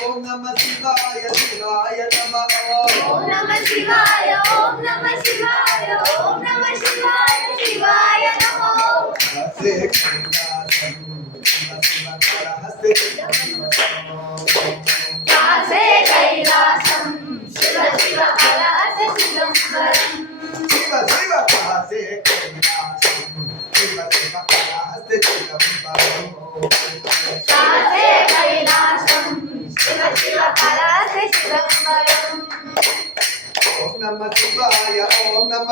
ఓం నమ శివాయ శివాయ నమ. కైలాసం. శివ శివ కళ హస్తే శివ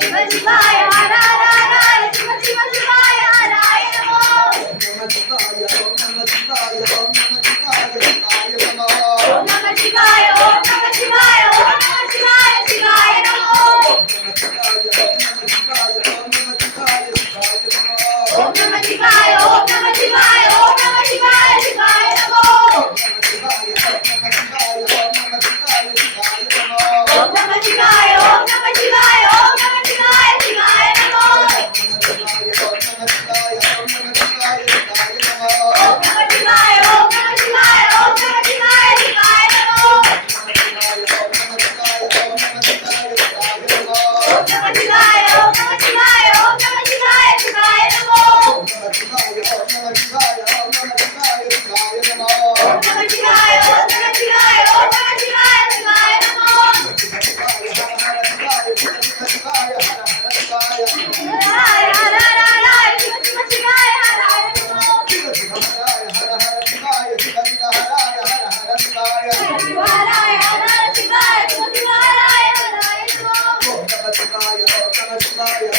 శివ శివాయ హర హర Om Namah Shivaya, Om Namah Shivaya, Om Namah Shivaya, Shivaya.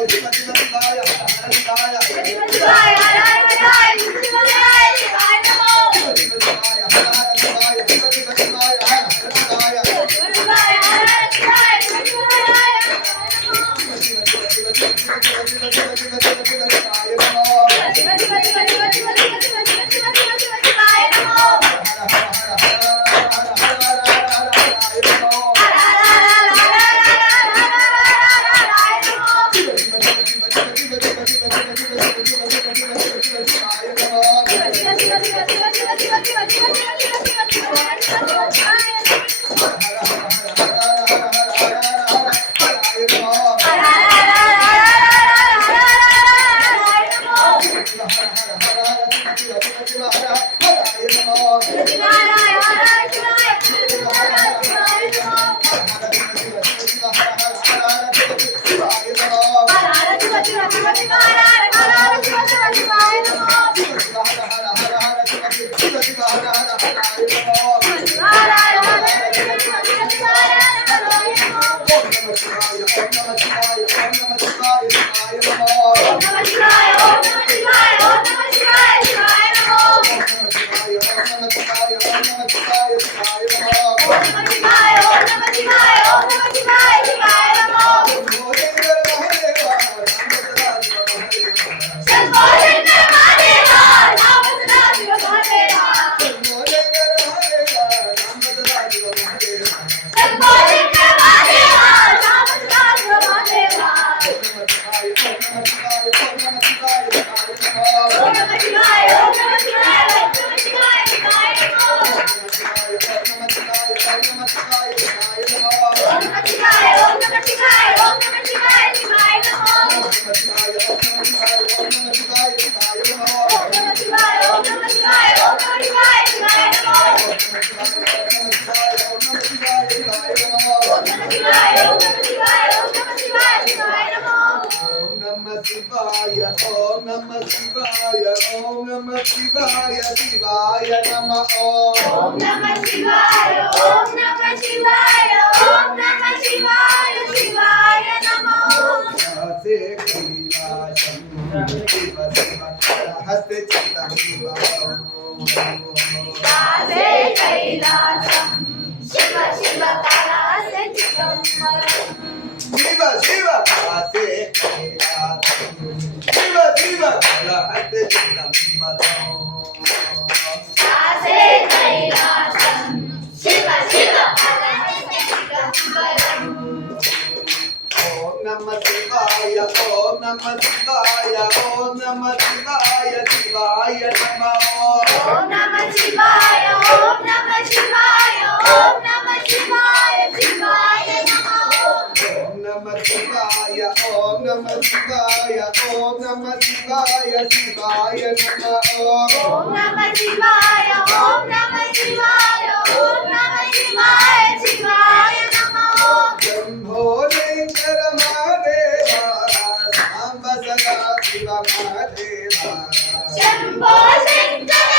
హర శివాయ శివ శివ శివాయ నమ శివాయ ఓం నమ శివాయ శివాయ నమ ఓం. నమ శివాయ ఓం నమ శివాయ ఓం నమ శివాయ శివాయ నమో. హస్తే కైలాసం శివ శివ హస్తే చిత్తం శివ కైలాసం శివ శివ కైలాస చిదంబరం శివ శివ హస్తే కైలాసం శివ శివ హస్తే చిత్తం శివ దాసే కైలాసం శివ శివ కైలాస చిదంబరం ఓం నమ శివాయ ఓం నమ శివాయ ఓం నమ శివాయ శివాయ నమ ఓం నమ శివాయ ఓం నమ శివాయ ఓం నమ శివాయ శివాయ. నమ శివాయ ఓం నమ శివాయ శివాయ నమ. ఓం నమ శివాయ ఓం నమ శివాయ ఓం నమ శివాయ శివాయ నమో. శంభో శంకర మహాదేవ సాంబ సదా శివ మహాదేవ. శంభో శంకర